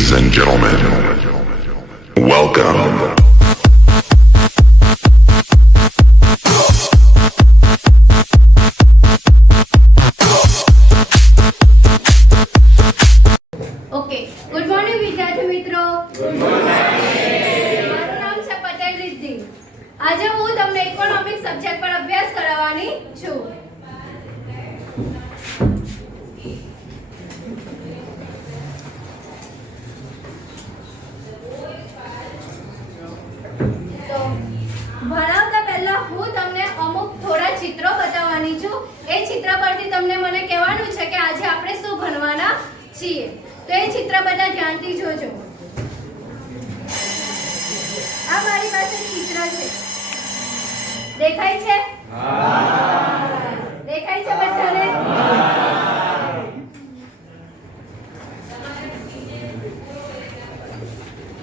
Ladies and gentlemen, welcome. Okay, good morning વિદ્યાર્થી મિત્રો. Good morning. મારું નામ છે પટેલ રિદ્ધિ. આજે હું તમને ઇકોનોમિક્સ સબ્જેક્ટ પર અભ્યાસ કરાવવાની છું. તો ભણાવતા પહેલા હું તમને અમુક થોડા ચિત્રો બતાવવાની છું. એ ચિત્ર પરથી તમને મને કહેવાનું છે કે આજે આપણે શું ભણવાના છીએ. તો એ ચિત્ર બધા ધ્યાનથી જોજો. આ મારી પાસે ચિત્ર છે. દેખાય છે? હા. દેખાય છે બધાને? હા.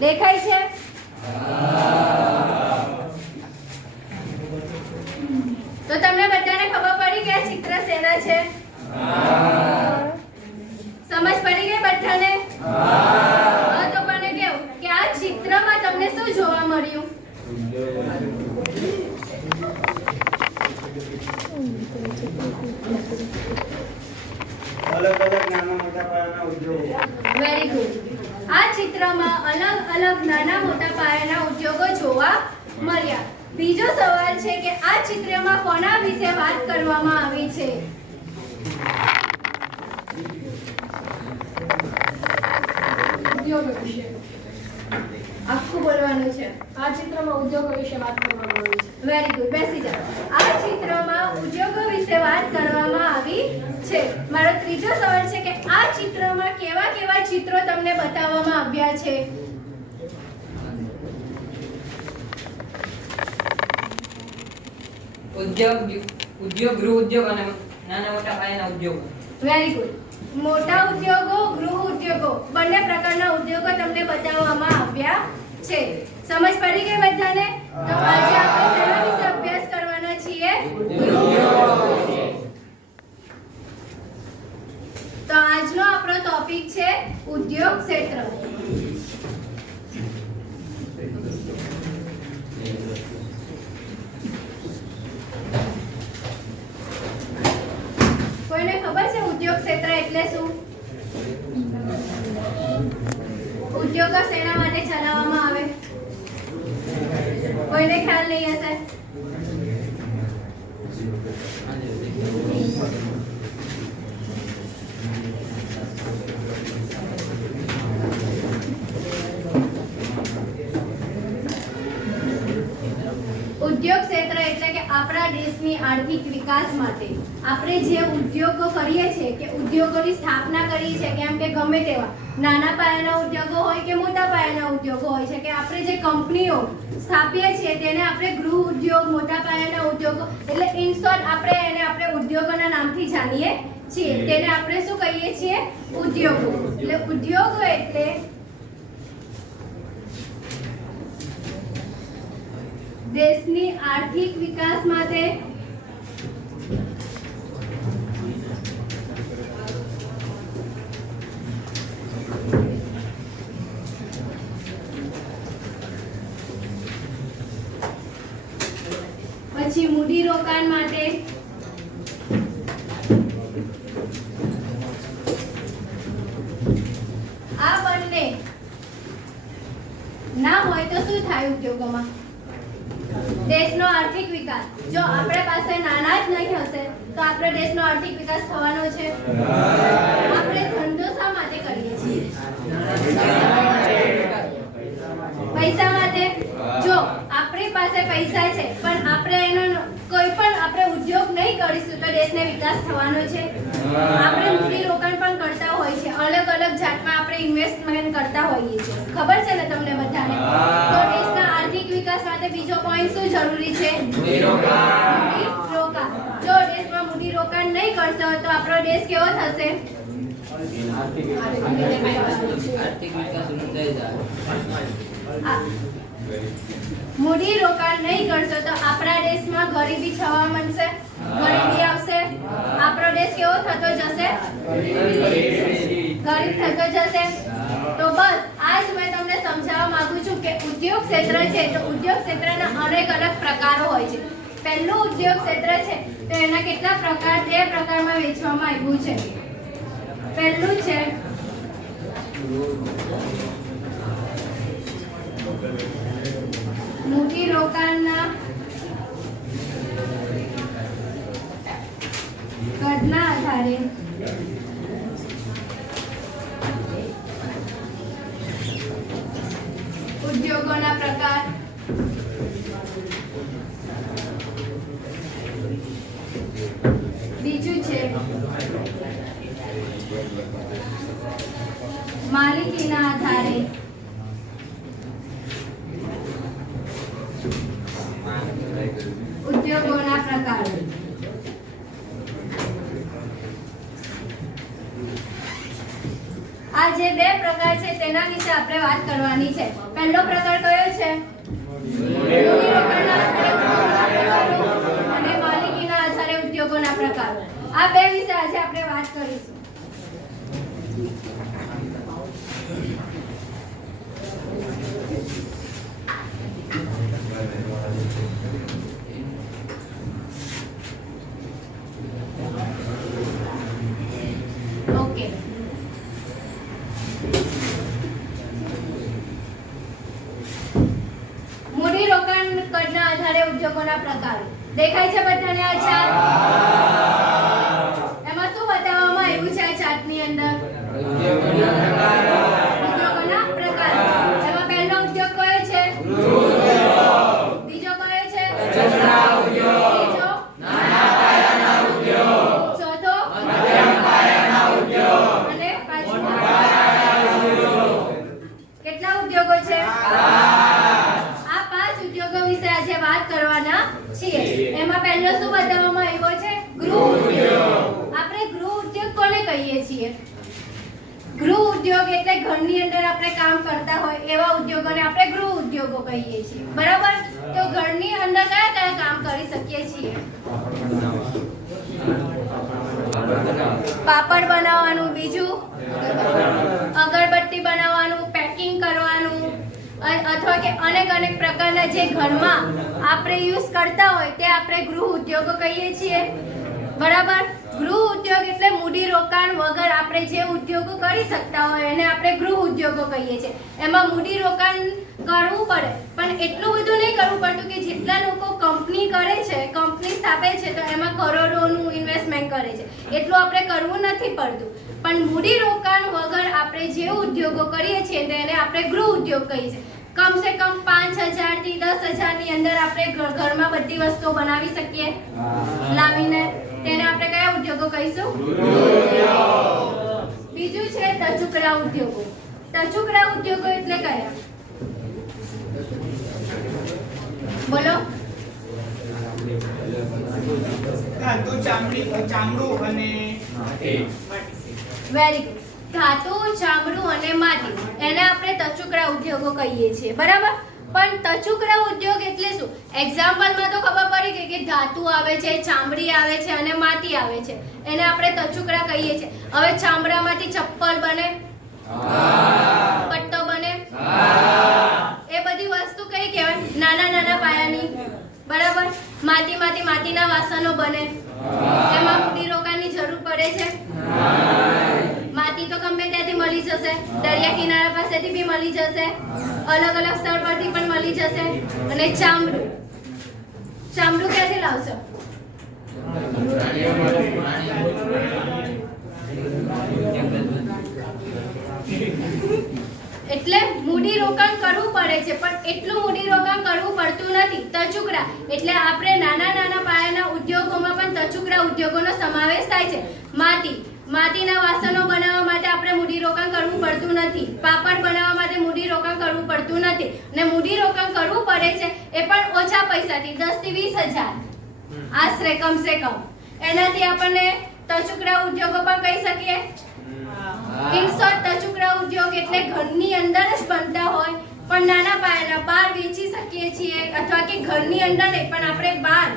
દેખાય છે? હા. તો તમને બધાને ખબર પડી કે આ ચિત્ર શેના છે? હા. સમજ પડી ગઈ બધાને? હા. તો મને કેવું કે આ ચિત્રમાં તમને શું જોવા મળ્યું? અલગ અલગ નાના મોટા પાયાના ઉદ્યોગો. Very good. આ ચિત્રમાં અલગ અલગ નાના મોટા પાયાના ઉદ્યોગો જોવા મળ્યા. બીજો સવાલ છે કે આ ચિત્રમાં કોના વિશે વાત કરવામાં આવી છે? ઉદ્યોગો વિશે આખું બોલવાનું છે. આ ચિત્રમાં ઉદ્યોગો વિશે વાત કરવામાં આવી છે. Very good. બેસી જાઓ. આ ચિત્રમાં ઉદ્યોગો વિશે વાત કરવામાં આવી છે. મારો ત્રીજો સવાલ છે કે આ ચિત્રમાં કેવા કેવા ચિત્રો તમને બતાવવામાં આવ્યા છે? ઉદ્યોગ, ગૃહ ઉદ્યોગ અને નાના મોટા પાયાના ઉદ્યોગો. Very good. મોટા ઉદ્યોગો, ગૃહ ઉદ્યોગો બંને પ્રકારના ઉદ્યોગો તમને બતાવવામાં આવ્યા છે. સમજ પડી ગઈ બધાને? તો આજે આપણે શેના વિશે અભ્યાસ કરવાના છીએ? તો આજનો આપણો ટોપિક છે ઉદ્યોગ ક્ષેત્ર. કોઈને ખબર છે ઉદ્યોગ ક્ષેત્ર એટલે શું? ઉદ્યોગો શેના માટે ચલાવવામાં આવે? કોઈને ખ્યાલ નહીં હશે? ઉદ્યોગ ક્ષેત્ર એટલે કે આપણા દેશની આર્થિક વિકાસ માટે આપણે જે ઉદ્યોગો કરીએ છીએ કે ઉદ્યોગોની સ્થાપના કરીએ છીએ, કેમ કે ગમે તેવા નાના પાયાના ઉદ્યોગો હોય કે મોટા પાયાના ઉદ્યોગો હોય છે, કે આપણે જે કંપનીઓ સ્થાપીએ છીએ તેને આપણે ગૃહ ઉદ્યોગ, મોટા પાયાના ઉદ્યોગો એટલે ઇન શોર્ટ આપણે ઉદ્યોગોના નામથી જાણીએ છીએ. તેને આપણે શું કહીએ છીએ? ઉદ્યોગો. એટલે ઉદ્યોગો એટલે દેશની આર્થિક વિકાસ માટે પછી મૂડી રોકાણ માટે આ બંને ના હોય તો શું થાય ઉદ્યોગોમાં? દેશનો આર્થિક વિકાસ. જો આપણા પાસે નાના જ નહીં હશે તો આપણો દેશનો આર્થિક વિકાસ થવાનો છે? આપણે ધંધો શા માટે કરીએ છીએ? પૈસા માટે. જો આપણી પાસે પૈસા છે પણ આપણે એનો કોઈ પણ આપણે ઉદ્યોગ નહીં કરીશું તો દેશને વિકાસ થવાનો છે? આપણે મૂડી રોકાણ પણ કરતા હોય છે, અલગ અલગ જાતમાં આપણે ઇન્વેસ્ટમેન્ટ કરતા હોઈએ છીએ. ખબર છે ને તમને બધાને? તો દેશના આર્થિક વિકાસ માટે બીજો પોઈન્ટ શું જરૂરી છે? મૂડી રોકાણ. જો દેશમાં મૂડી રોકાણ નહીં કરશો તો આપણો દેશ કેવો થશે? આર્થિક વિકાસ ઊંચાઈ જાય. મૂડી રોકાણ નહીં કરશો તો આપણા દેશમાં ગરીબી છવા મળશે, ગરીબી આવશે, આપણો દેશ કેવો થતો જશે? ગરીબ થતો જશે. તો બસ આજ મેં તમને સમજાવવા માંગુ છું કે ઉદ્યોગ ક્ષેત્ર છે તો ઉદ્યોગ ક્ષેત્રના અનેક અલગ પ્રકારો હોય છે. પહેલું ઉદ્યોગ ક્ષેત્ર છે તો એના કેટલા પ્રકાર 2 પ્રકારમાં વહેંચવામાં આવ્યું છે. પહેલું છે મૂડી રોકાણના કદના આધારે ઉદ્યોગોના પ્રકાર. બીજું છે માલિકીના આધારે ઉદ્યોગોના પ્રકાર. આ જે 2 પ્રકાર છે તેના વિશે આપણે વાત કરવાની છે. પહેલો પ્રકાર કયો છે? મૂડી રોકાણના આધારે ઉદ્યોગોના પ્રકારો અને માલિકીના આધારે ઉદ્યોગોના પ્રકારો. આ 2 વિશે આજે આપણે વાત કરીશું. ઓકે, મૂડી રોકાણ કદના આધારે ઉદ્યોગોના પ્રકારો દેખાય છે બધાને આ ચાર્ટ? એમાં શું બતાવવામાં આવ્યું છે આ ચાર્ટની અંદર? ઉદ્યોગોના પ્રકાર. એમાં પહેલો ઉદ્યોગ કયો છે? બીજો કયો છે? ત્રીજો ચોથો અને પાંચમો. કેટલા ઉદ્યોગો છે? આ 5 ઉદ્યોગો વિશે આજે વાત કરવાના છીએ. એમાં પહેલો શું બતાવવામાં આવ્યો છે? ગૃહ ઉદ્યોગ. આપણે ગૃહ ઉદ્યોગ કોને કહીએ છીએ? ગૃહ ઉદ્યોગ એટલે ઘરની અંદર આપણે કામ કરતા હોય એવા ઉદ્યોગોને આપણે ગૃહ ઉદ્યોગો કહીએ છીએ. બરાબર? તો ઘરની અંદર કયા કયા કામ કરી શકીએ છીએ? પાપડ બનાવવાનું, બીજું અગરબત્તી બનાવવાનું, પેકિંગ કરવાનું, અથવા કે અનેક પ્રકારના જે ઘરમાં આપણે યુઝ કરતા હોય તે આપણે ગૃહ ઉદ્યોગો કહીએ છીએ. બરાબર? ગૃહ ઉદ્યોગ એટલે મૂડી રોકાણ વગર આપણે જે ઉદ્યોગો કરી શકતા હોય એને આપણે ગૃહ ઉદ્યોગો કહીએ છીએ. એમાં મૂડી રોકાણ કરવું પડે પણ એટલું બધું નહીં કરવું પડતું કે જેટલા લોકો કંપની કરે છે, કંપની સ્થાપે છે તો એમાં કરોડોનું ઇન્વેસ્ટમેન્ટ કરે છે એટલું આપણે કરવું નથી પડતું. પણ મૂડી રોકાણ વગર આપણે જે ઉદ્યોગો કરીએ છીએ તેને આપણે ગૃહ ઉદ્યોગ કહીએ છીએ. કમસે કમ 5,000 થી 10,000 ની અંદર આપણે ઘરમાં બધી વસ્તુઓ બનાવી શકીએ લાવીને. તેને આપણે કયા ઉદ્યોગો કહીશું? બીજું છે ટચુકડા ઉદ્યોગો. ટચુકડા ઉદ્યોગો એટલે કયા? બોલો. ધાતુ, ચામડું અને વેરી ગુડ. ધાતુ, ચામડું અને માટી એને આપણે ટચુકડા ઉદ્યોગો કહીએ છીએ. બરાબર? પણ ટચુકડા ઉદ્યોગ એટલે શું? એક્ઝામ્પલમાં તો ખબર પડી ગઈ કે ધાતુ આવે છે, ચામડી આવે છે અને માટી આવે છે. એને આપણે ટચુકડા કહીએ છીએ. હવે ચામડામાંથી ચપ્પલ બને, પટ્ટો બને, એ બધી વસ્તુ કઈ કહેવાય? નાના પાયાની. બરાબર? માટીમાંથી માટીના વાસણો બને. એમાં મૂડી રોકાણની જરૂર પડે છે? માટી તો ગમે ત્યાંથી મળી જશે, દરિયા કિનારા પાસેથી બી મળી જશે, અલગ સ્થળ પરથી પણ મળી જશે. અને ચામડું ક્યાંથી લાવશો? એટલે મૂડી રોકાણ કરવું પડે છે પણ એટલું મૂડી રોકાણ કરવું પડતું નથી. ટચુકડા એટલે આપણે નાના પાયાના ઉદ્યોગોમાં પણ ટચુકડા ઉદ્યોગોનો સમાવેશ થાય છે. માટીના વાસણો બનાવવા માટે આપણે મૂડી રોકાણ કરવું પડતું નથી. પાપડ બનાવવા માટે મૂડી રોકાણ કરવું પડતું નથી. અને મૂડી રોકાણ કરવું પડે છે એ પણ ઓછા પૈસાથી 10 થી 20,000 આશરે કમસે કમ. એનાથી આપણને ટચુકડા ઉદ્યોગો પણ કહી શકીએ. ઇન શોર્ટ ટચુકડા ઉદ્યોગ એટલે ઘરની અંદર જ બનતા હોય પણ નાના પાયાના બહાર વેચી શકીએ છીએ. અથવા કે ઘરની અંદર નહીં પણ આપણે બહાર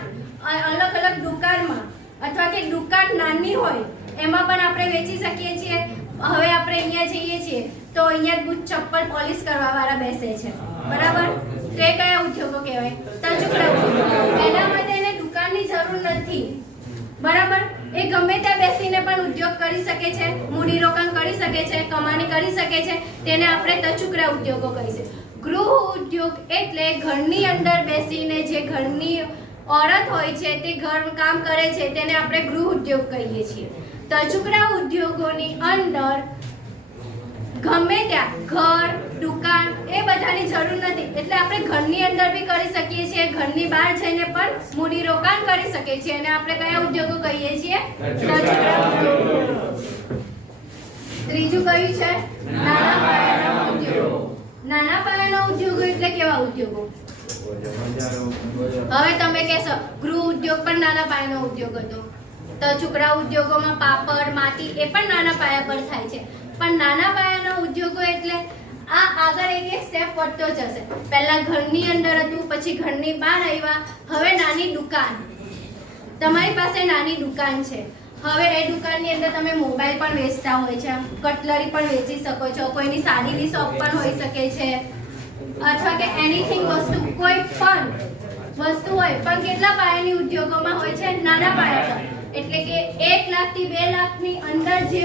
અલગ દુકાનમાં અથવા કે દુકાન નાની હોય એમાં પણ આપણે વેચી શકીએ છીએ. હવે આપણે અહીંયા જઈએ છીએ તો અહીંયા જ બૂટ ચપ્પલ પોલિશ કરવા વાળા બેસે છે, બરાબર? તો એ કયા ઉદ્યોગો કહેવાય? ટચુકડા ઉદ્યોગો. એના માટે એને દુકાનની જરૂર નથી, બરાબર? એ ગમે ત્યાં બેસીને પણ ઉદ્યોગ કરી શકે છે, મૂડીરોકાણ કરી શકે છે, કમાણી કરી શકે છે. તેને આપણે ટચુકડા ઉદ્યોગો કહીએ. ગૃહ ઉદ્યોગ એટલે ઘરની અંદર બેસીને જે ઘરની औरत હોય છે તે ઘર કામ કરે છે તેને આપણે ગૃહ ઉદ્યોગ કહીએ છીએ. ટચુકડા ઉદ્યોગોની અંદર ગમે ત્યાં ઘર, દુકાન એ બધાની જરૂર નથી, એટલે આપણે ઘરની અંદર બી કરી શકીએ છીએ, ઘરની બહાર જઈને પણ મૂડી રોકાણ કરી શકીએ છીએ, અને આપણે કયા ઉદ્યોગો કહીએ છીએ? ટચુકડા ઉદ્યોગો. ત્રીજું કયું છે? નાના પાયાના ઉદ્યોગો. નાના પાયાના ઉદ્યોગો એટલે કેવા ઉદ્યોગો? હવે તમે કહેશો ગૃહ ઉદ્યોગ પણ નાના પાયાનો ઉદ્યોગ હતો, ટચુકડા ઉદ્યોગોમાં પાપડ, માટી એ પણ નાના પાયા પર થાય છે. પણ નાના પાયાના ઉદ્યોગો એટલે આ આગળ એક સ્ટેપ વધતો જશે. પહેલા ઘરની અંદર હતું, પછી ઘરની બહાર આવ્યા, હવે નાની દુકાન. તમારી પાસે નાની દુકાન છે, હવે એ દુકાનની અંદર તમે મોબાઈલ પણ વેચતા હોય છે, કટલરી પણ વેચી શકો છો, કોઈની સાડીની શોપ પણ હોઈ શકે છે, અથવા કે એનીથિંગ વસ્તુ, કોઈ પણ વસ્તુ હોય. પણ કેટલા પાયાની ઉદ્યોગોમાં હોય છે? નાના પાયા પર. એટલે કે 1 લાખથી 2 લાખની અંદર જે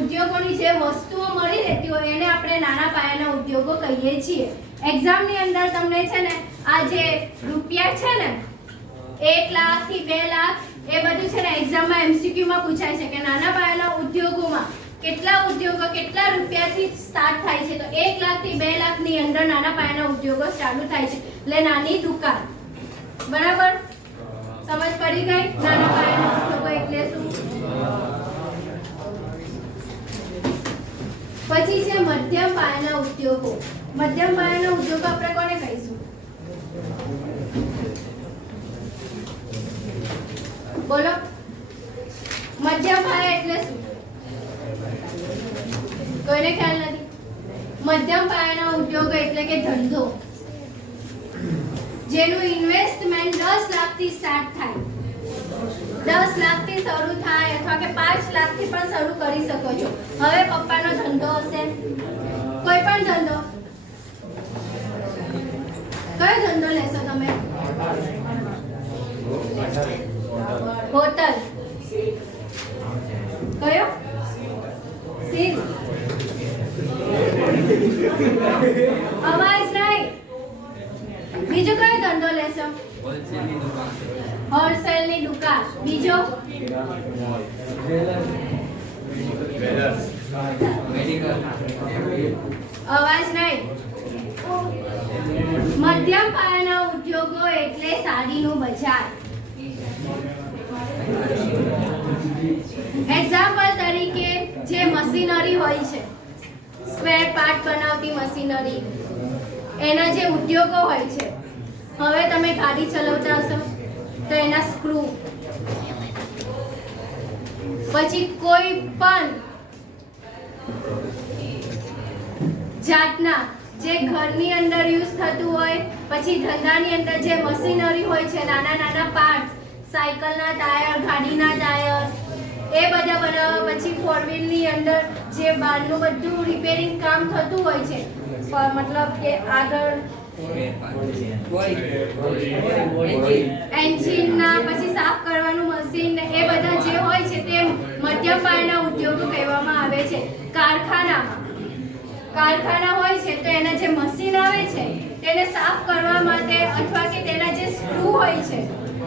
ઉદ્યોગોની જે વસ્તુઓ મળી રહેતી હોય એને આપણે નાના પાયાના ઉદ્યોગો કહીએ છીએ. એક્ઝામની અંદર તમને છે ને આ જે રૂપિયા છે ને 1 લાખથી 2 લાખ એ બધું છે ને એક્ઝામમાં MCQમાં પૂછાય છે કે નાના પાયાના ઉદ્યોગોમાં કેટલા ઉદ્યોગો કેટલા રૂપિયાથી સ્ટાર્ટ થાય છે. તો 1 લાખથી 2 લાખની અંદર નાના પાયાના ઉદ્યોગો ચાલુ થાય છે, એટલે નાની દુકાન. બરાબર? સમજ પડી ગઈ? નાના પાયાના ઉદ્યોગો એટલે શું? પછી છે મધ્યમ પાયાના ઉદ્યોગો. મધ્યમ પાયાના ઉદ્યોગો આપણે કોને કહીશું? બોલો. મધ્યમ પાયા એટલે શું? કોઈને ખ્યાલ નથી? મધ્યમ પાયાના ઉદ્યોગો એટલે કે ધંધો જેનું ઇન્વેસ્ટમેન્ટ 10 લાખથી સ્ટાર્ટ થાય, 10 લાખથી શરૂ થાય, અથવા કે 5 લાખથી પણ શરૂ કરી શકો છો. હવે પપ્પાનો ધંધો હશે, કોઈ પણ ધંધો, કયો ધંધો લેશો તમે? હોટલ. કયો? સીધ. અવાજ નહીં. બીજો કયો ધંધો લેશો? હોલસેલની દુકાન. બીજો? અવાજ નહીં. મધ્યમ પાયાના ઉદ્યોગો એટલે સાડીનું બજાર. એક્ઝામ્પલ તરીકે જે મશીનરી હોય છે, સ્ક્વેર પાર્ટ બનાવતી મશીનરી, એના જે ઉદ્યોગો હોય છે. હવે તમે ગાડી ચલાવતા હશો તો એના સ્ક્રૂ, પછી કોઈ પણ જાતના જે ઘરની અંદર યુઝ થતું હોય, પછી ધંધાની અંદર જે મશીનરી હોય છે, નાના નાના પાર્ટ્સ, સાયકલના ટાયર, ગાડીના ટાયર, એ બધા બનાવવા. પછી 4 વ્હીલની અંદર જે બહારનું બધું રિપેરિંગ કામ થતું હોય છે, મતલબ કે આગળ એન્જિનના પછી સાફ કરવાનું મશીન, એ બધા જે હોય છે તે મધ્યમ પાયાના ઉદ્યોગો કહેવામાં આવે છે. કારખાના હોય છે તો એના જે મશીન આવે છે તેને સાફ કરવા માટે, અથવા કે તેના જે સ્ક્રૂ હોય છે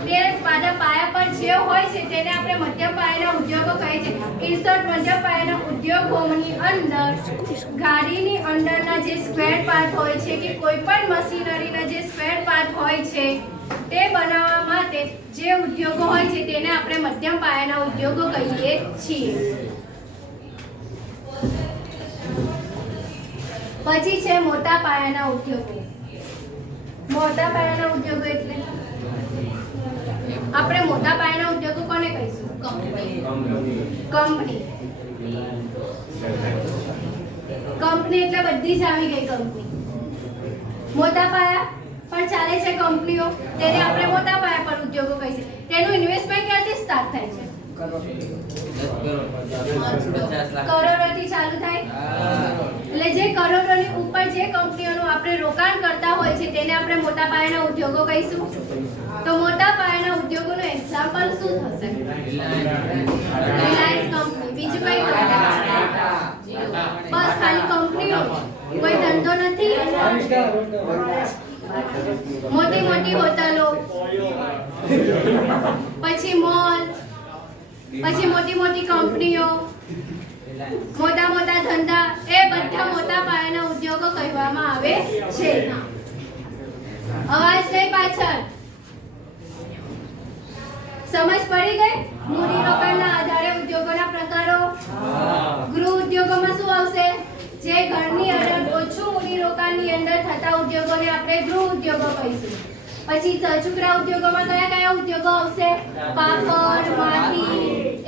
તે પાયા પર જે હોય છે તેને આપણે મધ્યમ પાયાના ઉદ્યોગો કહે છે. ઇન્સર્ટ મધ્યમ પાયાના ઉદ્યોગોની અંદર ગાડીની અંદરના જે સ્ક્વેર પાર્ટ હોય છે, કે કોઈ પણ મશીનરીના જે સ્ક્વેર પાર્ટ હોય છે તે બનાવવા માટે જે ઉદ્યોગો હોય છે તેને આપણે મધ્યમ પાયાના ઉદ્યોગો કહીએ છીએ. પછી છે મોટા પાયાના ઉદ્યોગો. મોટા પાયાના ઉદ્યોગો એટલે આપણે મોટા પાયાના ઉદ્યોગો કોને કહીશું? કંપની. કંપની એટલે બધી જ આવી ગઈ કંપની. મોટા પાયા પર ચાલે છે કંપનીઓ, તેને આપણે મોટા પાયા પર ઉદ્યોગો કહીશું. તેનું ઇન્વેસ્ટમેન્ટ ક્યાંથી સ્ટાર્ટ થાય છે? કરોડોથી ચાલુ થાય. એટલે જે કરોડોની ઉપર જે કંપનીઓનું આપણે રોકાણ કરતા હોય છે તેને આપણે મોટા પાયાના ઉદ્યોગો કહીશું. તો મોટા પાયાના ઉદ્યોગોનું એક્ઝામ્પલ શું થશે? Reliance company. બીજું કઈ કંપની? બસ ખાલી કંપનીઓ જ. કોઈ ધંધો નથી. મોટી મોટી હોટલો, પછી મોલ, પછી મોટી મોટી કંપનીઓ, મોટા મોટા ધંધા, એ બધા મોટા પાયાના ઉદ્યોગો કહેવામાં આવે છે. અવાજ નહીં પાછળ. સમજ પડી ગઈ? મૂડીરોકાણના આધારે ઉદ્યોગોના પ્રકારો. ગૃહ ઉદ્યોગોમાં શું આવશે? જે ઘરની અંદર ઓછું મૂડીરોકાણની અંદર થતા ઉદ્યોગોને આપણે ગૃહ ઉદ્યોગો કહીશું. પછી છૂકરા ઉદ્યોગોમાં કયા કયા ઉદ્યોગો આવશે? પાપડ, માટી,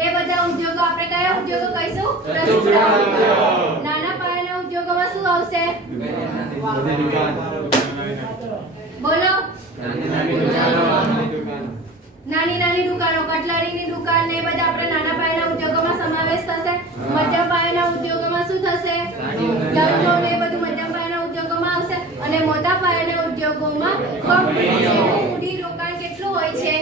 એ બધા ઉદ્યોગો આપણે કયા ઉદ્યોગો કહીશું? છૂકરા ઉદ્યોગો. નાના પાયાના ઉદ્યોગોમાં શું આવશે? બોલો. નાની નાની દુકાનો, કટલરીની દુકાન ને એ બધા આપણે નાના પાયાના ઉદ્યોગોમાં સમાવેશ થશે. મધ્યમ પાયાના ઉદ્યોગોમાં શું થશે? ધંધો ને એ બધું મધ્યમ પાયાના ઉદ્યોગોમાં આવશે. અને મોટા પાયાના ઉદ્યોગોમાં કંપનીનું મૂડી રોકાણ કેટલું હોય છે?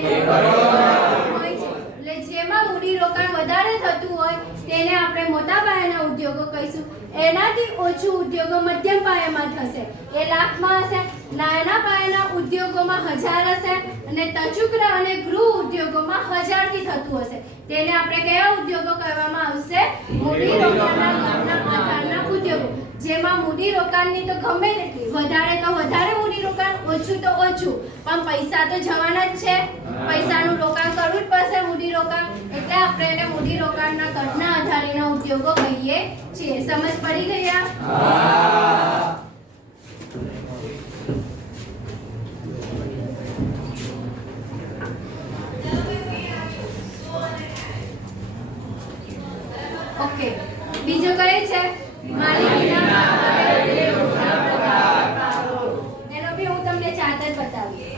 હોય છે. એટલે જેમાં મૂડી રોકાણ વધારે થતું હોય તેને આપણે મોટા પાયાના ઉદ્યોગો કહીશું. એનાથી ઓછું ઉદ્યોગો મધ્યમ પાયામાં થશે. એ લાખમાં હશે. નાના પાયાના ઉદ્યોગોમાં 1000 હશે અને ટચુકડા અને ગૃહ ઉદ્યોગોમાં 1000 થી થતું હશે. તેને આપણે કયા ઉદ્યોગો કહેવામાં આવશે? મૂડી રોકાણના ઘરના આધારના ઉદ્યોગો. જેમાં મૂડી રોકાણની તો ગમે તેટલી, વધારે તો વધારે મૂડી રોકાણ, ઓછું તો ઓછું, પણ પૈસા તો જવાના જ છે. પૈસાનું રોકાણ કરવું જ પડશે, મૂડી રોકાણ. એટલે આપણે એને મૂડી રોકાણના ઘરના આધારેના ઉદ્યોગો કહીએ છીએ. સમજ પડી ગઈ? ઓકે. બીજો કઈ છે? માલિકીના આધારે ઉદ્યોગોના પ્રકારો. એનો બી હું તમને ચાર્ટ જ બતાવીશ.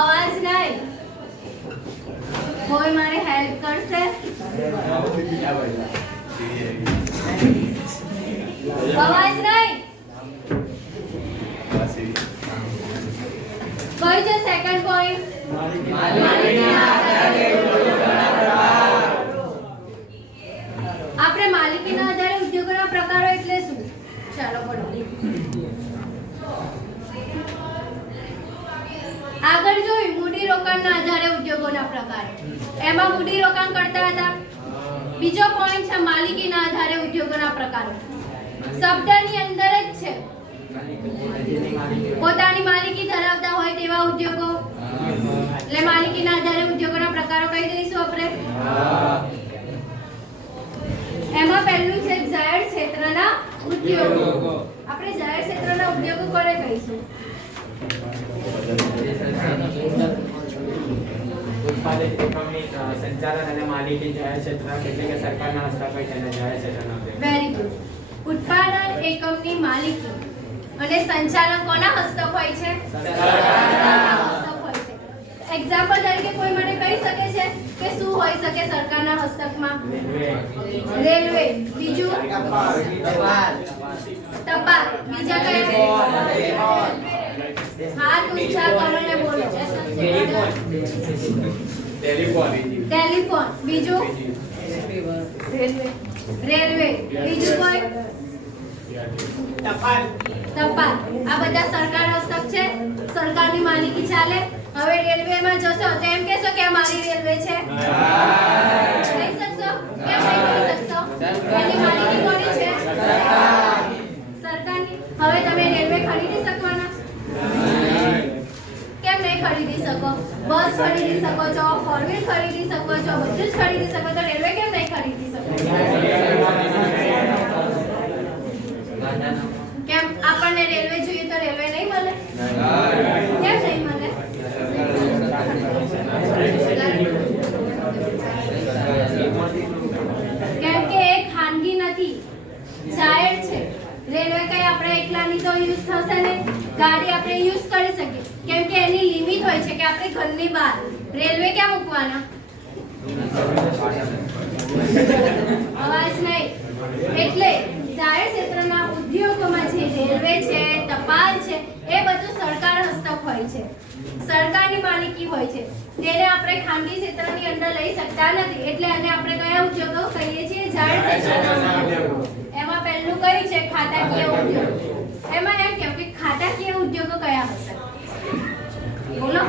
અવાજ નહીં. કોઈ મારે હેલ્પ કરશે? અવાજ નહીં. કઈ છે સેકન્ડ પોઈન્ટ? આપણે માલિકીના આધારે ઉદ્યોગોના પ્રકારો એટલે શું? ચાલો પડો. આગળ જોયું મૂડી રોકાણના આધારે ઉદ્યોગોના પ્રકારો. એમાં મૂડી રોકાણ કરતા હતા. બીજો પોઈન્ટ છે માલિકીના આધારે ઉદ્યોગોના પ્રકારો. શબ્દની અંદર જ છે. પોતાની માલિકી ધરાવતા હોય તેવા ઉદ્યોગો. એટલે માલિકીના આધારે ઉદ્યોગોના પ્રકારો કહી દઈશું આપણે. એમાં પહેલું છે જાહેર ક્ષેત્રના ઉદ્યોગો. આપણે જાહેર ક્ષેત્રના ઉદ્યોગો કોને કહીશું? ઉત્પાદિત એકમની સંચાલન અને માલિકી જાહેર ક્ષેત્ર એટલે કે સરકારના હસ્તક હોય તેને જાહેર ક્ષેત્રનો ઉદ્યોગ. Very good. ઉત્પાદન એકમની માલિકી અને સંચાલન કોના હસ્તક હોય છે? સરકારના હસ્તક હોય છે. એક્ઝામ્પલ તરીકે કોઈ મને કહી શકે છે કે શું હોઈ શકે સરકારના હસ્તકમાં? રેલવે. બીજું? ટપાલ. બીજા કયા? હાથ ઊંચા કરો ને બોલો. ટેલિફોન. બીજું? રેલવે. બીજું કોઈ? ટપાલ. ટપાલ. આ બધા સરકાર હસ્તક છે. સરકારની માલિકી ચાલે. હવે રેલવેમાં જશો તો એમ કહેશો કે આ મારી રેલવે છે? કહી શકશો? કેમ નહીં કહી શકશો? એની માલિકી કોની છે? સરકારની. હવે તમે રેલવે ખરીદી શકવાના? કેમ નહીં ખરીદી શકો, બસ ખરીદી શકો છો, ફોર વ્હીલ ખરીદી શકો છો, બધું જ ખરીદી શકો, તો રેલવે કેમ નહીં ખરીદી શકો? કેમ આપણને રેલવે જોઈએ તો રેલવે નહીં મળે? કેમ નહીં મળે? કેમ કે એ ખાનગી નથી, જાહેર છે. રેલવે કઈ આપણે એકલાની તો યુઝ થશે ને, ગાડી આપણે યુઝ કરી શકીએ, કેમ કે એની લિમિટ હોય છે કે આપણે ઘરની બહાર. રેલવે ક્યાં મૂકવાના? અવાજ નહીં. એટલે જાહેર ક્ષેત્રના ઉદ્યોગોમાં જે રેલવે છે, ટપાલ છે, એ બધું સરકાર હસ્તક હોય છે, સરકારની માલિકી હોય છે. તેને આપણે ખાનગી ક્ષેત્રની અંદર લઈ શકતા નથી. એટલે આને આપણે કયા ઉદ્યોગો કહીએ છીએ? જાહેર ક્ષેત્રના ઉદ્યોગો. એમાં પહેલું કયું છે? ખાતાકીય ઉદ્યોગ. એમાં એમ કેમ કે ખાતાકીય ઉદ્યોગો કયા હશે? બોલો.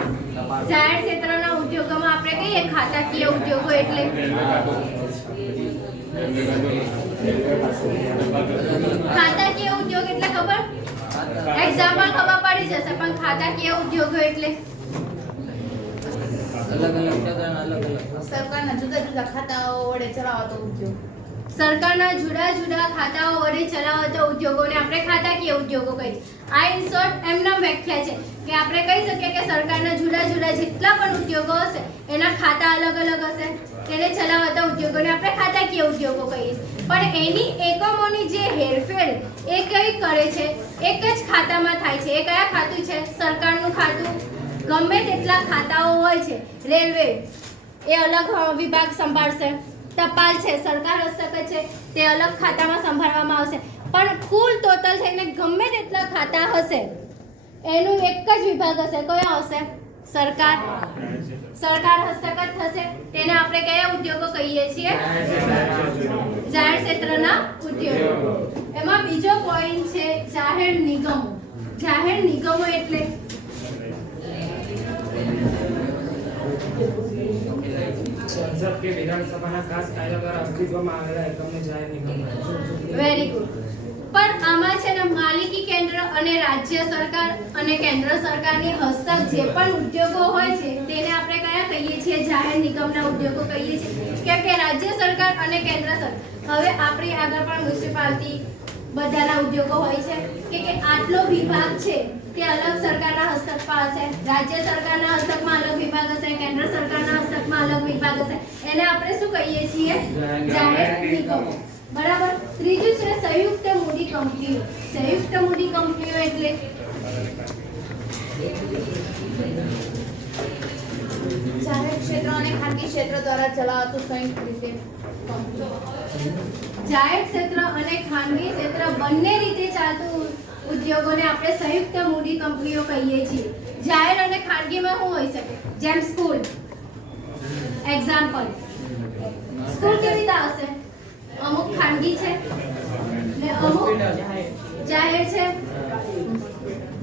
જાહેર ક્ષેત્રના ઉદ્યોગોમાં આપણે કહીએ ખાતાકીય ઉદ્યોગો એટલે ખાતાકીય ઉદ્યોગ એટલે ખબર? એક્ઝામ્પલ ખબર પડી જશે, પણ ખાતાકીય ઉદ્યોગો એટલે સરકારના જુદા જુદા ખાતાઓ વડે ચલાવતો ઉદ્યોગ. સરકારના જુદા જુદા ખાતાઓ વડે ચલાવતા ઉદ્યોગોને આપણે ખાતાકીય ઉદ્યોગો કહીએ. આ ઇન શોર્ટ એમના વ્યાખ્યા છે કે આપણે કહી શકીએ કે સરકારના જુદા જુદા જેટલા પણ ઉદ્યોગો હશે એના ખાતા અલગ અલગ હશે. તેને ચલાવતા ઉદ્યોગોને આપણે ખાતાકીય ઉદ્યોગો કહીએ. પણ એની એકમોની જે હેરફેર એ કઈ કરે છે? એક જ ખાતામાં થાય છે. એ કયા ખાતું છે? સરકારનું ખાતું. ગમે તેટલા ખાતાઓ હોય છે, રેલવે એ અલગ વિભાગ સંભાળશે. ટપાલ છે, સરકાર હસ્તક છે, તે અલગ ખાતામાં સંભાળવામાં આવશે. પણ કુલ ટોટલ થઈને ગમે તેટલા ખાતા હશે એનું એક જ વિભાગ હશે. કયો હશે? સરકાર. સરકાર હસ્તક જ થશે. તેને આપણે કયા ઉદ્યોગો કહીએ છીએ? જાહેર ક્ષેત્રના ઉદ્યોગો. એમાં બીજો પોઈન્ટ છે જાહેર નિગમો. જાહેર નિગમો એટલે સંસદ કે વિધાનસભાના ખાસ કાયદા દ્વારા અસ્તિત્વમાં આવેલા એકમને જાહેર નિગમ. Very good. પણ આમાં છે ને માલિકી કેન્દ્ર અને રાજ્ય સરકાર અને કેન્દ્ર સરકારની હસ્તક જે પણ ઉદ્યોગો હોય છે તેને આપણે કયા કહીએ છીએ? જાહેર નિગમના ઉદ્યોગો કહીએ છીએ. કેમ કે રાજ્ય સરકાર અને કેન્દ્ર સરકાર, હવે આપણી આગળ પણ મ્યુનિસિપાલિટી બધાના ઉદ્યોગો હોય છે કે આટલો વિભાગ છે તે અલગ સરકારના હસ્તકમાં હશે, રાજ્ય સરકારના હસ્તકમાં અલગ વિભાગ હશે, કેન્દ્ર સરકારના હસ્તકમાં અલગ વિભાગ હશે. એને આપણે શું કહીએ છીએ? જાહેર નિગમો. બરાબર. ત્રીજું છે સંયુક્ત મૂડી કંપનીઓ. સંયુક્ત મૂડી કંપનીઓ એટલે જાહેર ક્ષેત્ર અને ખાનગી ક્ષેત્ર દ્વારા ચલાવાતું સંયુક્ત રીતે કંપનીઓ. જાહેર ક્ષેત્ર અને ખાનગી ક્ષેત્ર બંને રીતે ચાલતું ઉદ્યોગોને આપણે સંયુક્ત મૂડી કંપનીઓ કહીએ છીએ. જાહેર અને ખાનગીમાં શું હોઈ શકે? જેમ સ્કૂલ. એક્ઝામ્પલ, સ્કૂલ કેવી રીતે હશે? અમુક ખાનગી છે ને અમુક જાહેર છે.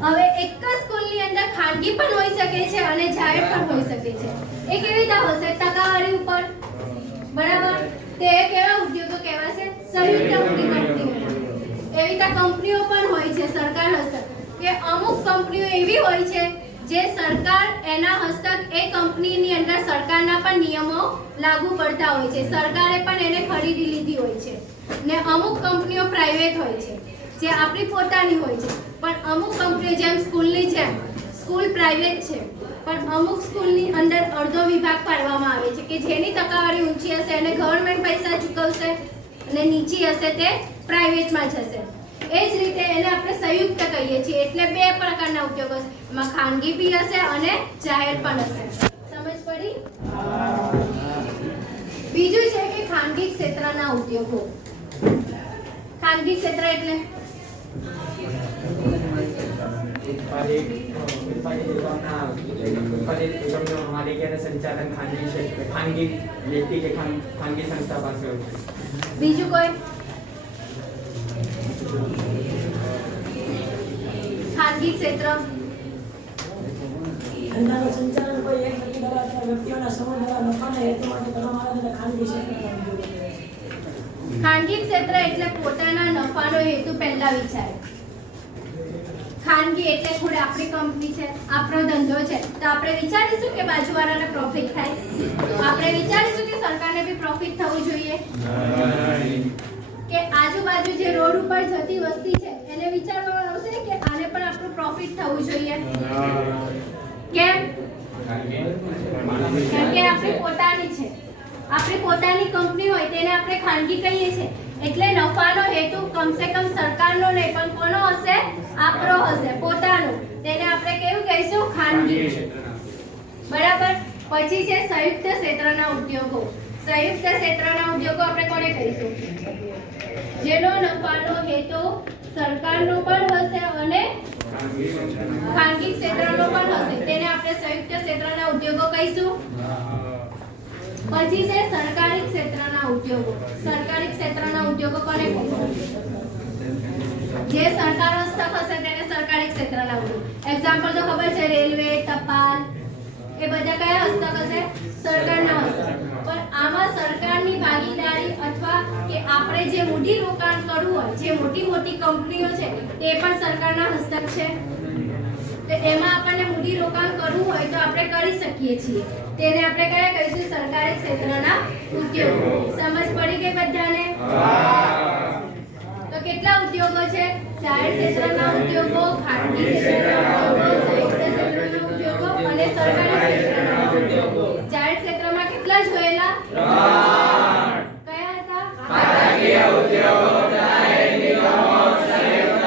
હવે એક જ સ્કૂલની અંદર ખાનગી પણ હોઈ શકે છે અને જાહેર પણ હોઈ શકે છે. એ કેવી રીતે હશે? ટકાવારી ઉપર. બરાબર. તે કેવા ઉદ્યોગો કહેવાશે? સંયુક્ત મૂડી કંપનીઓ. એવી રીતે કંપનીઓ પણ હોય છે સરકાર હસ્તક, કે અમુક કંપનીઓ એવી હોય છે જે સરકાર એના હસ્તક એ કંપનીની અંદર સરકારના પણ નિયમો લાગુ પડતા હોય છે. સરકારે પણ એને ખરીદી લીધી હોય છે. ને અમુક કંપનીઓ પ્રાઇવેટ હોય છે જે આપણી પોતાની હોય છે. પણ અમુક કંપનીઓ જેમ સ્કૂલની જેમ, સ્કૂલ પ્રાઇવેટ છે પણ અમુક સ્કૂલની અંદર અડધો વિભાગ પાડવામાં આવે છે કે જેની ટકાવારી ઊંચી હશે એને ગવર્મેન્ટ પૈસા ચૂકવશે અને નીચી હશે તે પ્રાઇવેટમાં જશે. એ જ રીતે એને આપણે સંયુક્ત કહીએ છીએ. એટલે બે પ્રકારના ઉદ્યોગો છે, એમાં ખાનગી બી હશે અને જાહેર પણ હશે. સમજ પડી? બીજું છે કે ખાનગી ક્ષેત્રના ઉદ્યોગો. ખાનગી ક્ષેત્ર એટલે ઉત્પાદિત એકમનો માલિકી અને સંચાલન ખાનગી ક્ષેત્ર, ખાનગી વ્યક્તિ કે ખાનગી સંસ્થા પાસે હોય છે. બીજું કોઈ? ખાનગી ક્ષેત્ર ધંધાનું સંચાલન કોઈ એક વ્યક્તિ દ્વારા અથવા વ્યક્તિઓના સમૂહ દ્વારા નફાના હેતુ માટે કરવામાં આવે છે ખાનગી ક્ષેત્રના ઉદ્યોગો. ખાનગી ક્ષેત્ર એટલે પોતાના નફાનો હેતુ પહેલા વિચારે. ખાનગી એટલે ખુદ આપણી કંપની છે આપણો ધંધો છે તો આપણે વિચારીશું કે બાજુવાળાને પ્રોફિટ થાય? આપણે વિચારીશું કે સરકારને બી પ્રોફિટ થવું જોઈએ? કે આજુબાજુ જે રોડ ઉપર જતી વસ્તી છે એને વિચારવામાં આવશે કે આને પણ આપણું પ્રોફિટ થવું જોઈએ? કેમ? કારણ કે આપણી પોતાની છે, આપણી પોતાની કંપની હોય તેને આપણે ખાનગી કહીએ છીએ એટલે નફાનો હેતુ કમસે કમ સરકારનો નહીં પણ કોનો હશે? આપણો હશે, પોતાનો. તેને આપણે કેવું કહીશું? ખાનગી. બરાબર. પછી છે સંયુક્ત ક્ષેત્રના ઉદ્યોગો. સંયુક્ત ક્ષેત્રના ઉદ્યોગો આપણે કોને કહીશું? જેનો નફાનો હેતુ સરકારનો પણ હશે અને ખાનગી ક્ષેત્રનો પણ હશે, તેને આપણે સંયુક્ત ક્ષેત્રના ઉદ્યોગો કહીશું. પછી છે સરકારી ક્ષેત્રના ઉદ્યોગો. સરકારી ક્ષેત્રના ઉદ્યોગો કોને કહીશું? જે સરકાર હસ્તક હશે તેને સરકારી ક્ષેત્રના ઉદ્યોગો. એક્ઝામ્પલ તો ખબર છે, રેલવે, ટપાલ, એ બધા કયા હસ્તક હશે? સરકારના હસ્તક. પણ આમાં સરકારની ભાગીદારી અથવા કે આપણે જે મૂડી રોકાણ કરવું હોય, જે મોટી મોટી કંપનીઓ છે તે પણ સરકારના હસ્તક છે. તો એમાં આપણને મૂડી રોકાણ કરવું હોય તો આપણે કરી શકીએ છીએ. તેને આપણે કયા કહીશું? સરકારી ક્ષેત્રના ઉદ્યોગો. સમજ પડી ગઈ બધાને? તો કેટલા ઉદ્યોગો છે? જાહેર ક્ષેત્રના ઉદ્યોગો, ખાનગી ક્ષેત્રના ઉદ્યોગો, સંયુક્ત ક્ષેત્રના ઉદ્યોગો અને સરકારી ક્ષેત્રના ઉદ્યોગો. જાહેર ક્ષેત્રમાં કેટલા જોયેલા? કયા હતા? ખાનગી ઉદ્યોગો, જાહેર નિગમો, સંયુક્ત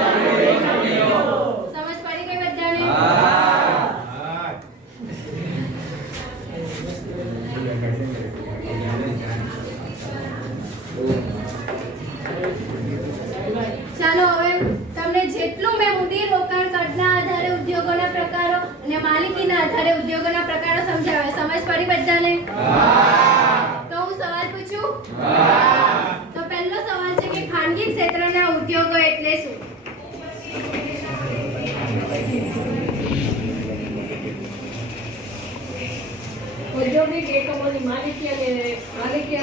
કંપનીઓ. સમજ પડી ગઈ બધાને? ચાલો હવે તમને જેટલું મેં મૂડી રોકાણ કરના આધારે ઉદ્યોગોના પ્રકારો અને માલિકીના આધારે ઉદ્યોગોના પ્રકારો સમજાવ્યા. સમજ પડી બધાને? તો હું સવાલ પૂછું? તો પહેલો સવાલ છે કે ખાનગી ક્ષેત્રના ઉદ્યોગો એટલે શું? ઔદ્યોગિક એકમોની માલિકી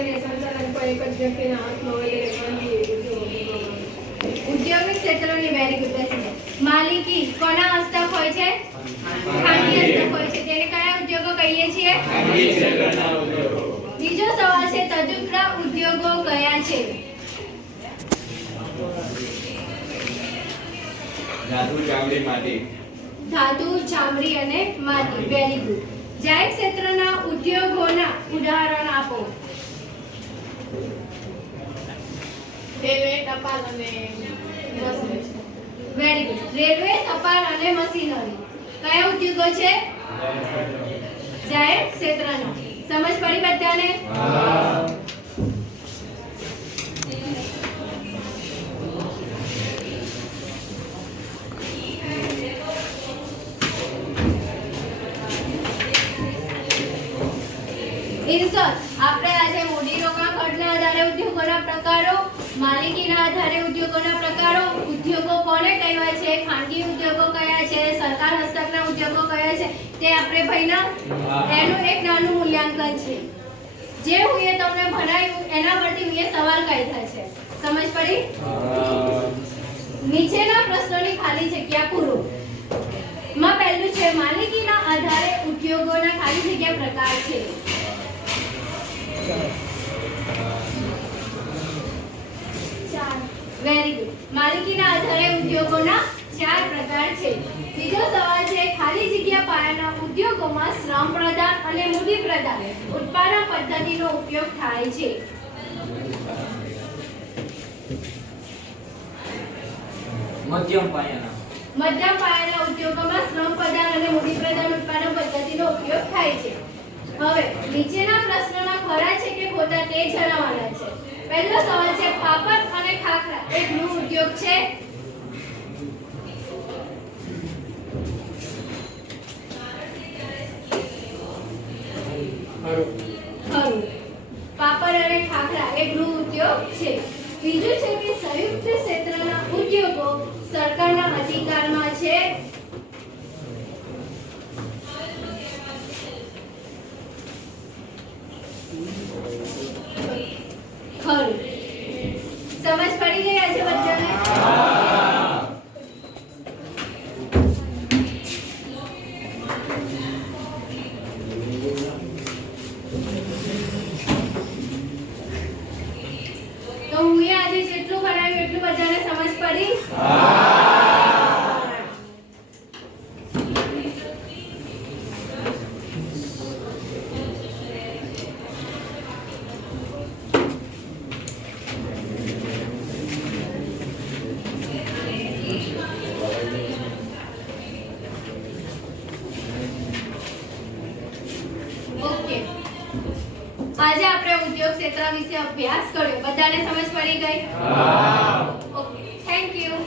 અને સંચાલન પર એક જ વ્યક્તિના હાથમાં હોય તેને ખાનગી ઉદ્યોગો કહેવામાં આવે છે. ઉદ્યોગિક ક્ષેત્રની વેરી ગુડ બેસી. માલિકી કોના હસ્તક હોય છે? ખાનગી હસ્તક હોય છે. તેને કયા ઉદ્યોગો કહીએ છીએ? ખાનગી ક્ષેત્રના ઉદ્યોગો. બીજો સવાલ છે તદુપરા ઉદ્યોગો કયા છે? ધાતુ, ચામડી, માટી. ધાતુ, ચામડી અને માટી. Very good. જાહેર ક્ષેત્રના ઉદ્યોગોના ઉદાહરણ આપો. રેલવે, ટપાલ અને મશીનરી. Very good. રેલવે, ટપાલ અને મશીનરી કયા ઉદ્યોગો છે? જાહેર ક્ષેત્રના. સમજ પડી બધાને? આપણે આજે મૂડી રોકાણ ખર્ચના આધારે ઉદ્યોગોના પ્રકારો, માલિકીના આધારે ઉદ્યોગોના પ્રકારો, ઉદ્યોગો કોને કહેવાય છે, ખાનગી ઉદ્યોગો કયા છે, સરકાર હસ્તકના ઉદ્યોગો કયા છે તે આપણે ભાઈના એનું એક નાનું મૂલ્યાંકન છે. જે હું એ તમને ભણાવ્યું એના પરથી હું એ સવાલ કાઢ્યા છે. સમજ પડી? નીચેના પ્રશ્નોની ખાલી જગ્યા પૂરો. માં પહેલું છે માલિકીના આધારે ઉદ્યોગોના ખાલી જગ્યા પ્રકાર છે. Very good. માલિકીના આધારે ઉદ્યોગોના 4 પ્રકાર છે. બીજો સવાલ છે ખાલી જગ્યા પાયાના ઉદ્યોગોમાં શ્રમ પ્રદાન અને મૂડી પ્રદાન ઉત્પાદન પદ્ધતિનો ઉપયોગ થાય છે. મધ્યમ પાયાના ઉદ્યોગોમાં શ્રમ પ્રદાન અને મૂડી પ્રદાન ઉત્પાદન પદ્ધતિનો ઉપયોગ થાય છે. હવે નીચેના પ્રશ્નોના ખરા છે કે ખોટા તે જણાવવાના છે. પહેલો સવાલ છે પાપડ અને ખાખરા એ ગૃહ ઉદ્યોગ છે? ખરું. પાપડ અને ખાખરા એ ગૃહ ઉદ્યોગ છે. બીજું છે કે સંયુક્ત ક્ષેત્રના ઉદ્યોગો સરકારના અધિકારમાં છે? ખરું. સમજ પડી ગઈ આજે બધાને? બધાને સમજ પડી? ઓકે. આજે આપણે ઉદ્યોગ ક્ષેત્ર વિશે અભ્યાસ કર્યો. બધાને સમજ પડી ગઈ? Okay, thank you.